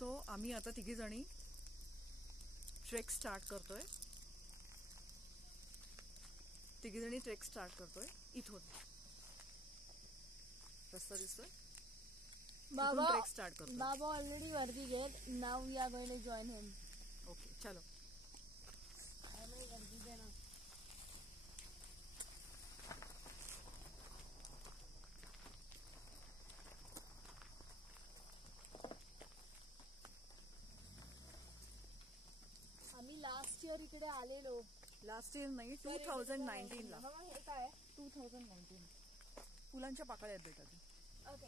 So आम्ही आता तिघी जणी ट्रेक स्टार्ट करतोय. इथून रस्ता दिसतोय. बाबा ट्रेक स्टार्ट करतोय. बाबा ऑलरेडी वरती गेट. Now we are going to join him. Okay चलो. आम्ही लास्ट इयर इकडे आलेलो. लास्ट इयर नाही 2019 ला. हे काय 2019 फुलांच्या पाकळ्या आहेत बेटा. ओके